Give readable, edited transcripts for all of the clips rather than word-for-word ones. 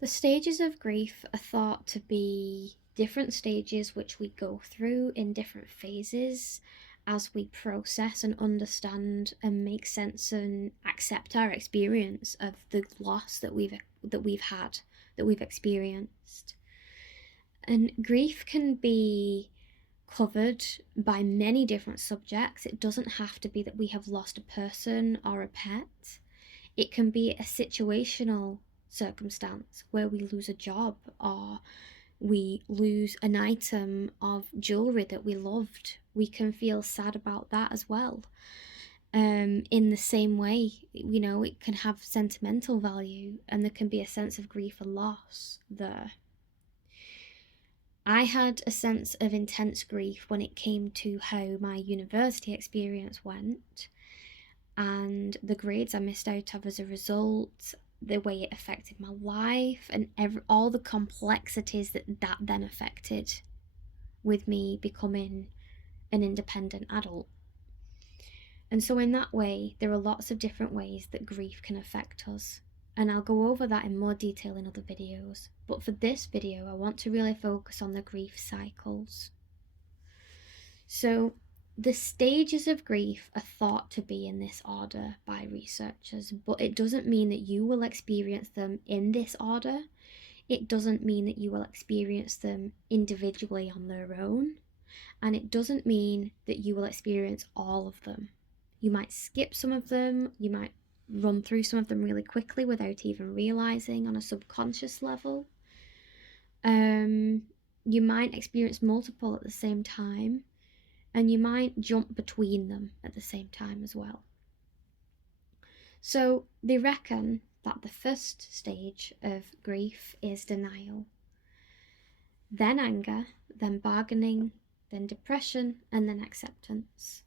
The stages of grief are thought to be different stages which we go through in different phases as we process and understand and make sense and accept our experience of the loss that we've experienced. And grief can be covered by many different subjects. It doesn't have to be that we have lost a person or a pet. It can be a situational circumstance where we lose a job or we lose an item of jewellery that we loved. We can feel sad about that as well. In the same way, it can have sentimental value and there can be a sense of grief and loss there. I had a sense of intense grief when it came to how my university experience went and the grades I missed out of as a result, the way it affected my life, and all the complexities that then affected with me becoming an independent adult. And so in that way, there are lots of different ways that grief can affect us. And I'll go over that in more detail in other videos. But for this video, I want to really focus on the grief cycles. So the stages of grief are thought to be in this order by researchers, but it doesn't mean that you will experience them in this order. It doesn't mean that you will experience them individually on their own. And it doesn't mean that you will experience all of them. You might skip some of them, you might run through some of them really quickly without even realizing on a subconscious level. You might experience multiple at the same time, and you might jump between them at the same time as well. So they reckon that the first stage of grief is denial, then anger, then bargaining, then depression, and then acceptance.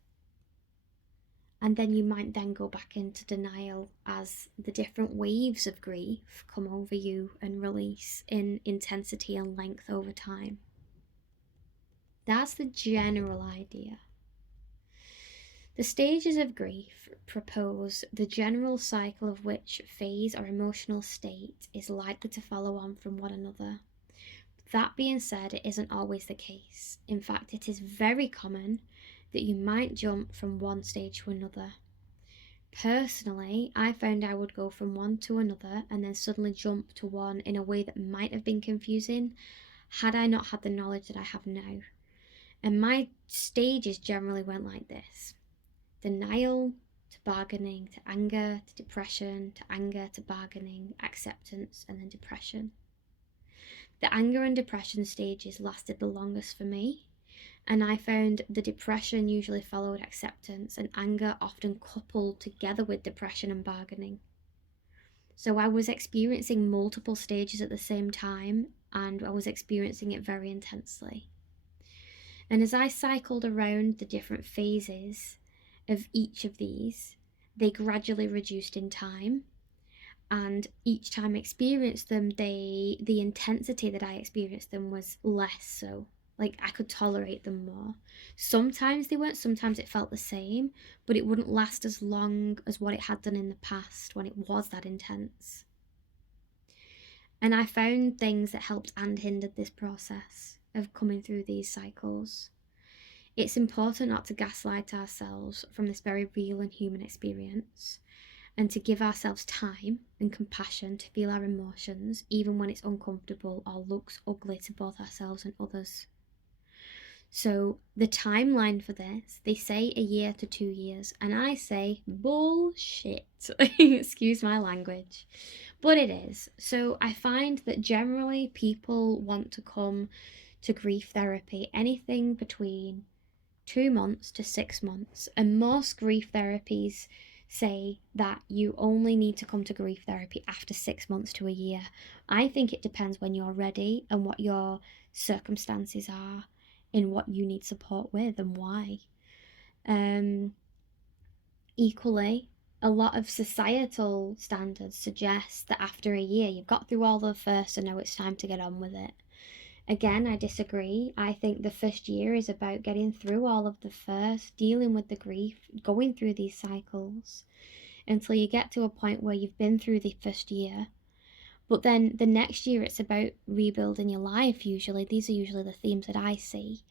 And then you might then go back into denial as the different waves of grief come over you and release in intensity and length over time. That's the general idea. The stages of grief propose the general cycle of which phase or emotional state is likely to follow on from one another. That being said, it isn't always the case. In fact, it is very common that you might jump from one stage to another. Personally, I found I would go from one to another and then suddenly jump to one in a way that might have been confusing had I not had the knowledge that I have now. And my stages generally went like this: denial to bargaining to anger to depression to anger to bargaining, acceptance, and then depression. The anger and depression stages lasted the longest for me, and I found the depression usually followed acceptance and anger often coupled together with depression and bargaining. So I was experiencing multiple stages at the same time, and I was experiencing it very intensely. And as I cycled around the different phases of each of these, they gradually reduced in time. And each time I experienced them, the intensity that I experienced them was less so. Like, I could tolerate them more. Sometimes they weren't, sometimes it felt the same, but it wouldn't last as long as what it had done in the past when it was that intense. And I found things that helped and hindered this process of coming through these cycles. It's important not to gaslight ourselves from this very real and human experience, and to give ourselves time and compassion to feel our emotions, even when it's uncomfortable or looks ugly to both ourselves and others. So the timeline for this, they say a year to 2 years, and I say bullshit. Excuse my language, but it is. So I find that generally people want to come to grief therapy anything between 2 months to 6 months, and most grief therapies say that you only need to come to grief therapy after 6 months to a year. I think it depends when you're ready and what your circumstances are in what you need support with and why. Equally, a lot of societal standards suggest that after a year you've got through all the first and now it's time to get on with it. Again, I disagree. I think the first year is about getting through all of the first, dealing with the grief, going through these cycles until you get to a point where you've been through the first year. But then the next year, it's about rebuilding your life, usually. These are usually the themes that I see.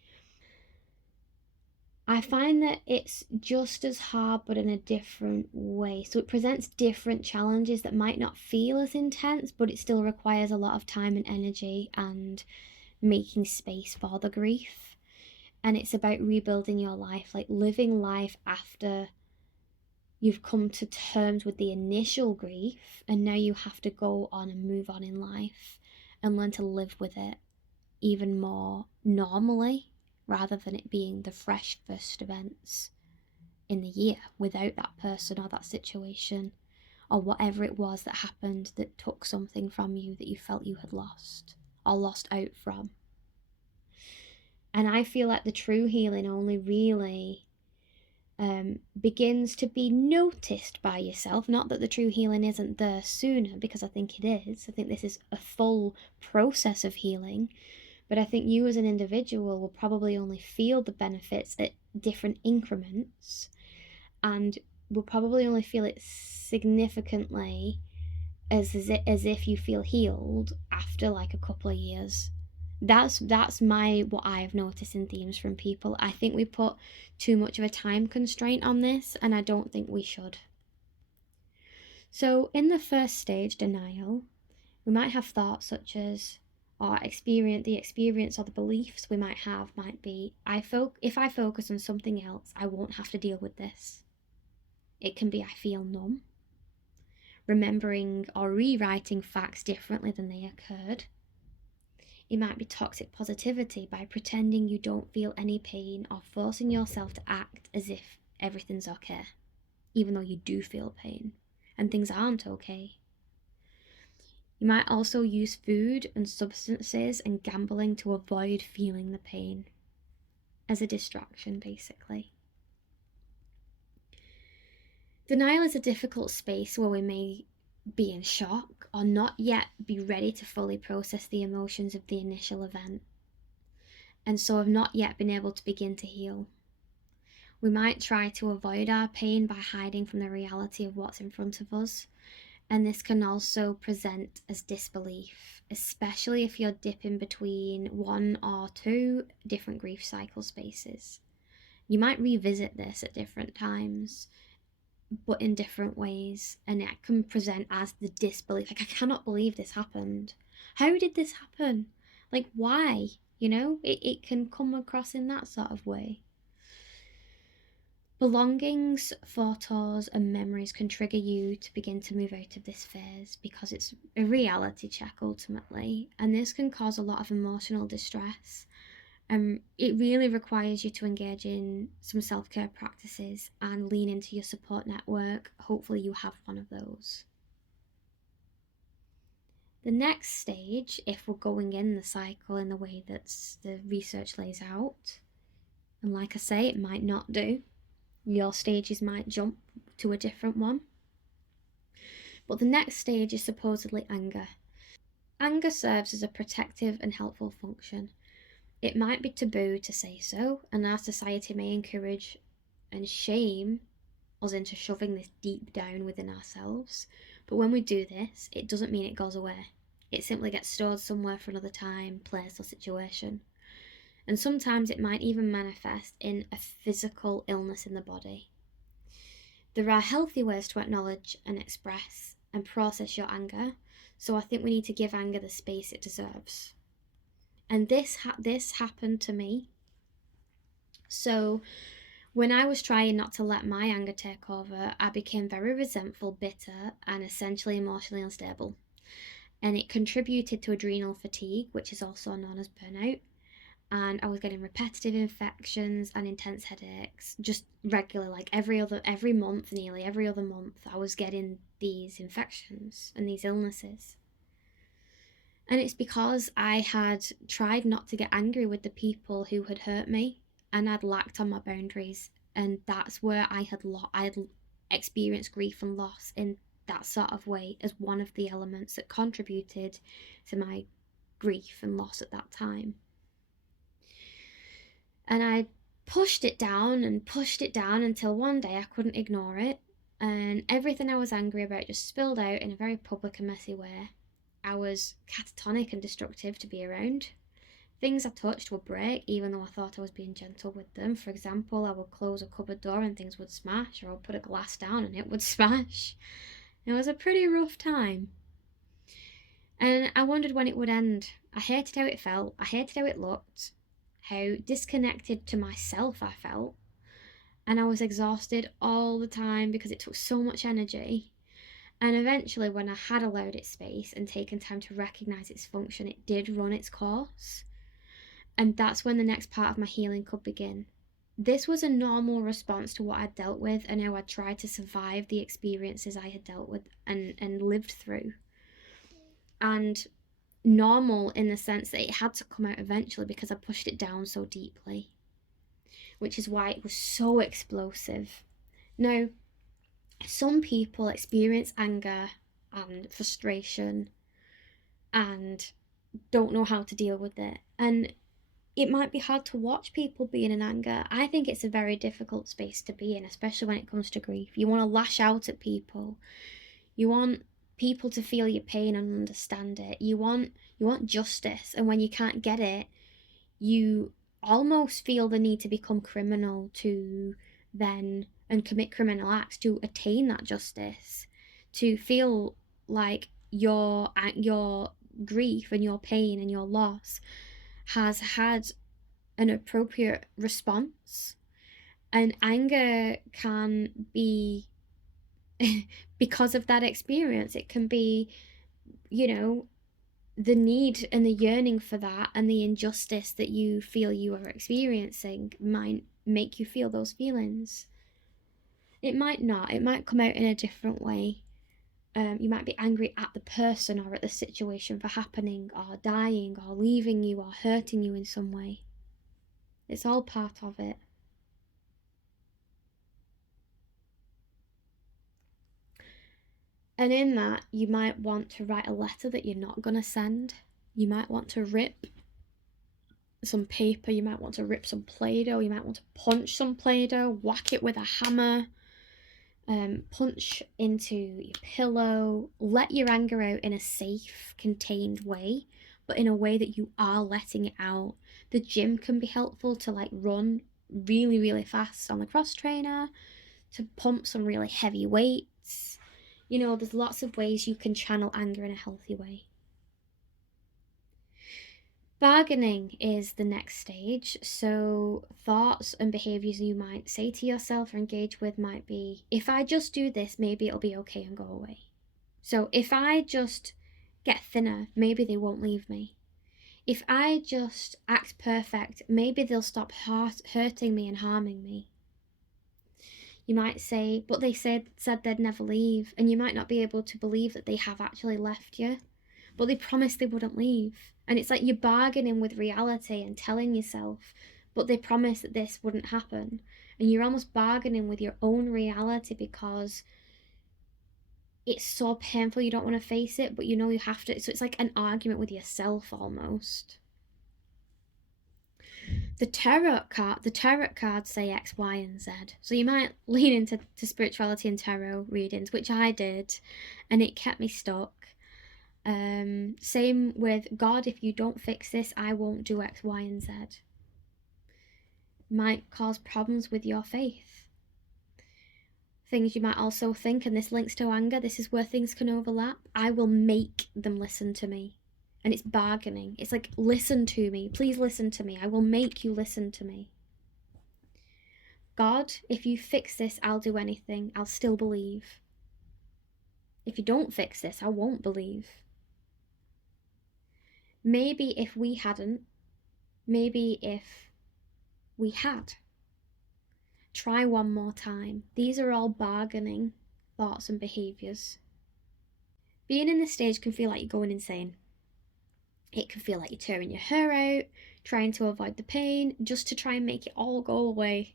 I find that it's just as hard, but in a different way. So it presents different challenges that might not feel as intense, but it still requires a lot of time and energy and making space for the grief. And it's about rebuilding your life, like living life after you've come to terms with the initial grief, and now you have to go on and move on in life and learn to live with it even more normally, rather than it being the fresh first events in the year without that person or that situation or whatever it was that happened that took something from you that you felt you had lost or lost out from. And I feel like the true healing only really begins to be noticed by yourself. Not that the true healing isn't there sooner, because I think it is. I think this is a full process of healing. But I think you as an individual will probably only feel the benefits at different increments, and will probably only feel it significantly as if you feel healed after like a couple of years. That's my what I have noticed in themes from people. I think we put too much of a time constraint on this, and I don't think we should. So in the first stage, denial, we might have thoughts such as, or the experience or the beliefs we might have might be, if I focus on something else, I won't have to deal with this. It can be I feel numb, remembering or rewriting facts differently than they occurred. It might be toxic positivity by pretending you don't feel any pain or forcing yourself to act as if everything's okay, even though you do feel pain and things aren't okay. You might also use food and substances and gambling to avoid feeling the pain as a distraction, basically. Denial is a difficult space where we may be in shock or not yet be ready to fully process the emotions of the initial event, and so have not yet been able to begin to heal. We might try to avoid our pain by hiding from the reality of what's in front of us, and this can also present as disbelief, especially if you're dipping between one or two different grief cycle spaces. You might revisit this at different times, but in different ways, and it can present as the disbelief, like, I cannot believe this happened. How did this happen? Like, why? It can come across in that sort of way. Belongings, photos, and memories can trigger you to begin to move out of this phase because it's a reality check ultimately, and this can cause a lot of emotional distress. It really requires you to engage in some self-care practices and lean into your support network. Hopefully you have one of those. The next stage, if we're going in the cycle in the way that the research lays out, and like I say, it might not do, your stages might jump to a different one. But the next stage is supposedly anger. Anger serves as a protective and helpful function. It might be taboo to say so, and our society may encourage and shame us into shoving this deep down within ourselves. But when we do this, it doesn't mean it goes away. It simply gets stored somewhere for another time, place, or situation. And sometimes it might even manifest in a physical illness in the body. There are healthy ways to acknowledge and express and process your anger, so I think we need to give anger the space it deserves. And this happened to me. So when I was trying not to let my anger take over, I became very resentful, bitter, and essentially emotionally unstable. And it contributed to adrenal fatigue, which is also known as burnout. And I was getting repetitive infections and intense headaches, just regular, like every month, nearly every other month, I was getting these infections and these illnesses. And it's because I had tried not to get angry with the people who had hurt me, and I'd lacked on my boundaries, and that's where I had experienced grief and loss in that sort of way as one of the elements that contributed to my grief and loss at that time. And I pushed it down until one day I couldn't ignore it, and everything I was angry about just spilled out in a very public and messy way. I was catatonic and destructive to be around. Things I touched would break, even though I thought I was being gentle with them. For example, I would close a cupboard door and things would smash, or I would put a glass down and it would smash. It was a pretty rough time. And I wondered when it would end. I hated how it felt, I hated how it looked, how disconnected to myself I felt. And I was exhausted all the time because it took so much energy. And eventually, when I had allowed it space and taken time to recognize its function, it did run its course. And that's when the next part of my healing could begin. This was a normal response to what I'd dealt with and how I'd tried to survive the experiences I had dealt with and lived through. And normal in the sense that it had to come out eventually because I pushed it down so deeply, which is why it was so explosive. Now, some people experience anger and frustration and don't know how to deal with it. And it might be hard to watch people being in anger. I think it's a very difficult space to be in, especially when it comes to grief. You want to lash out at people. You want people to feel your pain and understand it. You want justice, and when you can't get it, you almost feel the need to become criminal to then and commit criminal acts to attain that justice, to feel like your grief and your pain and your loss has had an appropriate response. And anger can be because of that experience. It can be, the need and the yearning for that and the injustice that you feel you are experiencing might make you feel those feelings. It might not. It might come out in a different way. You might be angry at the person or at the situation for happening or dying or leaving you or hurting you in some way. It's all part of it. And in that, you might want to write a letter that you're not going to send. You might want to rip some paper. You might want to rip some Play-Doh. You might want to punch some Play-Doh, whack it with a hammer, punch into your pillow. Let your anger out in a safe, contained way, but in a way that you are letting it out. The gym can be helpful to run really, really fast on the cross trainer, to pump some really heavy weights. There's lots of ways you can channel anger in a healthy way. Bargaining is the next stage. So thoughts and behaviors you might say to yourself or engage with might be, if I just do this, maybe it'll be okay and go away. So if I just get thinner, maybe they won't leave me. If I just act perfect, maybe they'll stop hurting me and harming me. You might say, but they said they'd never leave, and you might not be able to believe that they have actually left you, but they promised they wouldn't leave. And it's like you're bargaining with reality and telling yourself, but they promised that this wouldn't happen. And you're almost bargaining with your own reality because it's so painful you don't want to face it, but you have to. So it's like an argument with yourself almost. The tarot cards say X, Y, and Z. So you might lean into spirituality and tarot readings, which I did, and it kept me stuck. Same with God, if you don't fix this, I won't do X, Y, and Z. Might cause problems with your faith. Things you might also think, and this links to anger, this is where things can overlap. I will make them listen to me. And it's bargaining. It's like, listen to me. Please listen to me. I will make you listen to me. God, if you fix this, I'll do anything. I'll still believe. If you don't fix this, I won't believe. Maybe if we hadn't, maybe if we had. Try one more time. These are all bargaining thoughts and behaviours. Being in this stage can feel like you're going insane. It can feel like you're tearing your hair out, trying to avoid the pain, just to try and make it all go away.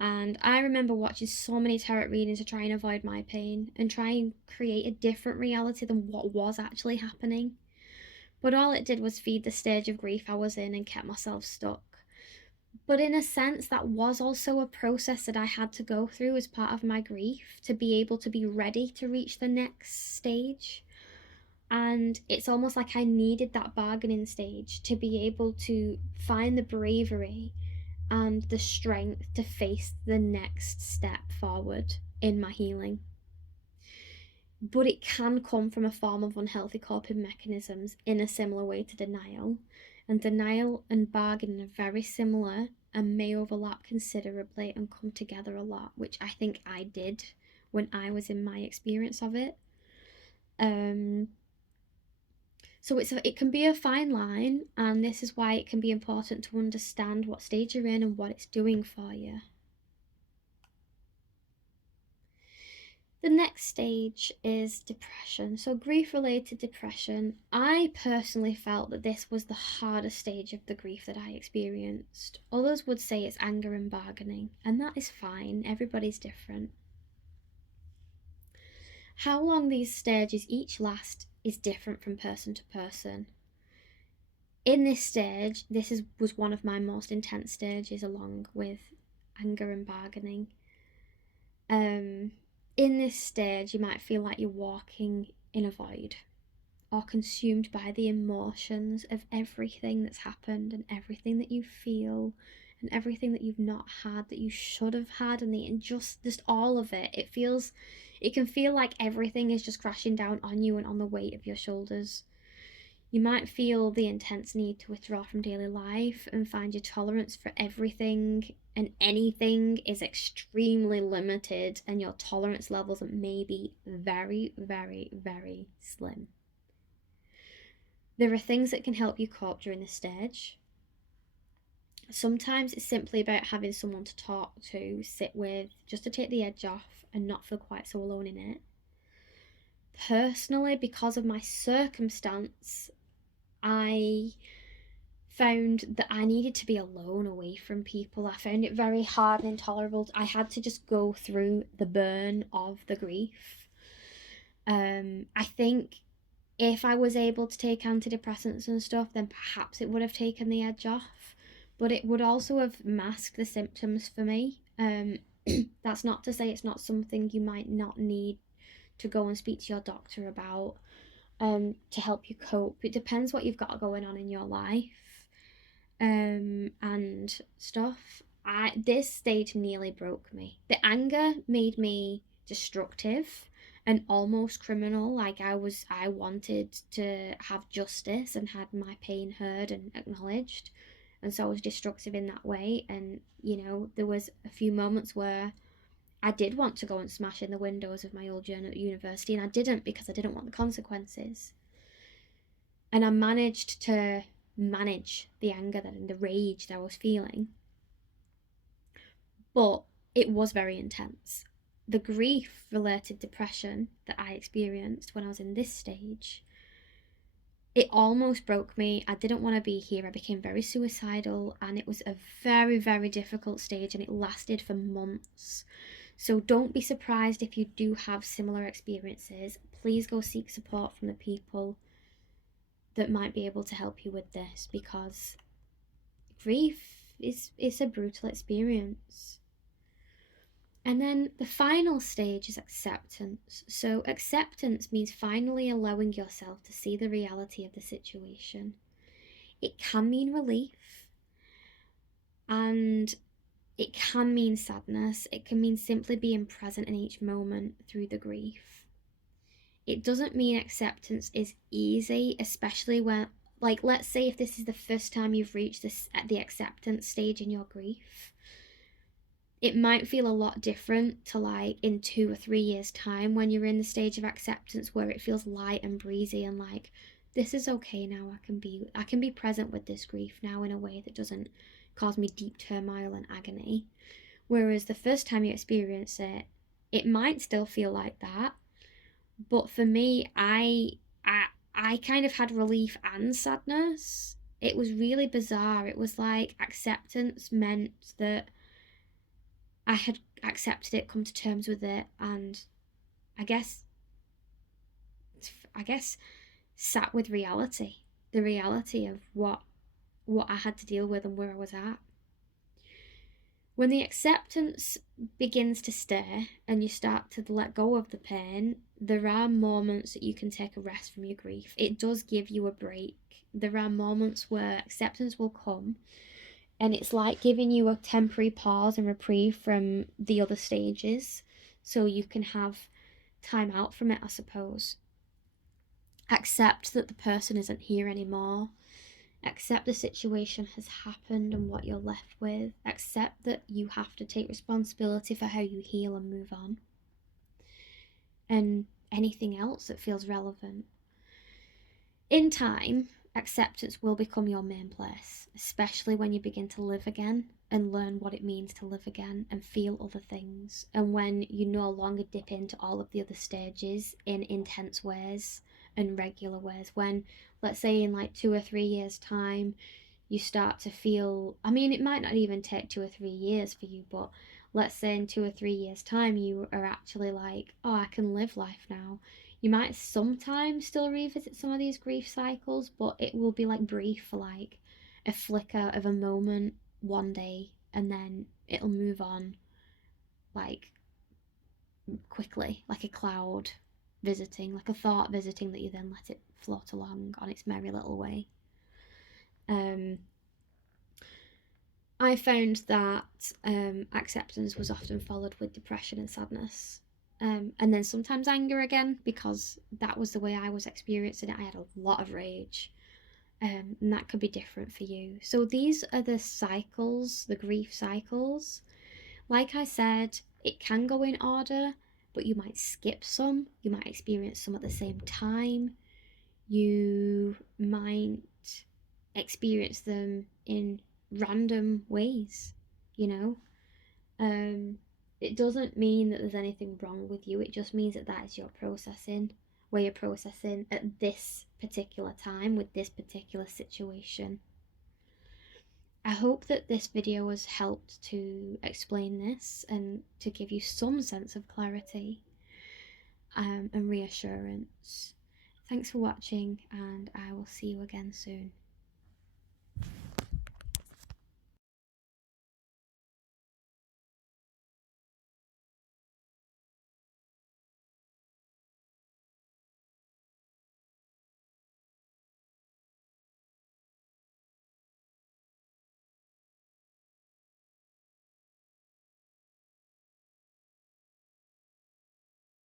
And I remember watching so many tarot readings to try and avoid my pain and try and create a different reality than what was actually happening. But all it did was feed the stage of grief I was in and kept myself stuck. But in a sense, that was also a process that I had to go through as part of my grief to be able to be ready to reach the next stage. And it's almost like I needed that bargaining stage to be able to find the bravery and the strength to face the next step forward in my healing. But it can come from a form of unhealthy coping mechanisms in a similar way to denial. And denial and bargaining are very similar and may overlap considerably and come together a lot, which I think I did when I was in my experience of it. So it can be a fine line, and this is why it can be important to understand what stage you're in and what it's doing for you. The next stage is depression. So grief-related depression. I personally felt that this was the hardest stage of the grief that I experienced. Others would say it's anger and bargaining, and that is fine. Everybody's different. How long these stages each last is different from person to person. In this stage, was one of my most intense stages, along with anger and bargaining. In this stage, you might feel like you're walking in a void or consumed by the emotions of everything that's happened and everything that you feel and everything that you've not had that you should have had, and just all of it. It can feel like everything is just crashing down on you and on the weight of your shoulders. You might feel the intense need to withdraw from daily life and find your tolerance for everything and anything is extremely limited, and your tolerance levels may be very, very, very slim. There are things that can help you cope during this stage. Sometimes it's simply about having someone to talk to, sit with, just to take the edge off and not feel quite so alone in it. Personally, because of my circumstance, I found that I needed to be alone, away from people. I found it very hard and intolerable. I had to just go through the burn of the grief. I think if I was able to take antidepressants and stuff, then perhaps it would have taken the edge off, but it would also have masked the symptoms for me. That's not to say it's not something you might not need to go and speak to your doctor about to help you cope. It depends what you've got going on in your life and stuff. This stage nearly broke me. The anger made me destructive and almost criminal. Like I wanted to have justice and had my pain heard and acknowledged, and so I was destructive in that way. And there was a few moments where I did want to go and smash in the windows of my old university, and I didn't, because I didn't want the consequences. And I managed to manage the anger and the rage that I was feeling, but it was very intense. The grief-related depression that I experienced when I was in this stage, it almost broke me. I didn't want to be here. I became very suicidal, and it was a very, very difficult stage, and it lasted for months. So don't be surprised if you do have similar experiences. Please go seek support from the people that might be able to help you with this, because grief is a brutal experience. And then the final stage is acceptance. So acceptance means finally allowing yourself to see the reality of the situation. It can mean relief, and it can mean sadness. It can mean simply being present in each moment through the grief. It doesn't mean acceptance is easy, especially when, like, let's say if this is the first time you've reached this at the acceptance stage in your grief. It might feel a lot different to like in 2 or 3 years' time when you're in the stage of acceptance where it feels light and breezy and like, this is okay now. I can be present with this grief now in a way that doesn't cause me deep turmoil and agony. Whereas the first time you experience it, it might still feel like that. But for me, I kind of had relief and sadness. It was really bizarre. It was like acceptance meant that I had accepted it, come to terms with it, and I guess sat with reality, the reality of what I had to deal with and where I was at. When the acceptance begins to stir and you start to let go of the pain, there are moments that you can take a rest from your grief. It does give you a break. There are moments where acceptance will come, and it's like giving you a temporary pause and reprieve from the other stages so you can have time out from it, I suppose. Accept that the person isn't here anymore. Accept the situation has happened and what you're left with. Accept that you have to take responsibility for how you heal and move on. And anything else that feels relevant. In time, acceptance will become your main place, especially when you begin to live again and learn what it means to live again and feel other things. And when you no longer dip into all of the other stages in intense ways and regular ways. When, let's say, in like 2 or 3 years' time, you start to feel, I mean, it might not even take 2 or 3 years for you, but let's say in 2 or 3 years' time, you are actually like, oh, I can live life now. You might sometimes still revisit some of these grief cycles, but it will be like brief for like a flicker of a moment one day, and then it'll move on like quickly, like a cloud visiting, like a thought visiting that you then let it float along on its merry little way. I found that acceptance was often followed with depression and sadness. And then sometimes anger again, because that was the way I was experiencing it. I had a lot of rage, and that could be different for you. So these are the cycles, the grief cycles. Like I said, it can go in order, but you might skip some. You might experience some at the same time. You might experience them in random ways, you know? It doesn't mean that there's anything wrong with you. It just means that that is your processing, where you're processing at this particular time with this particular situation. I hope that this video has helped to explain this and to give you some sense of clarity and reassurance. Thanks for watching, and I will see you again soon.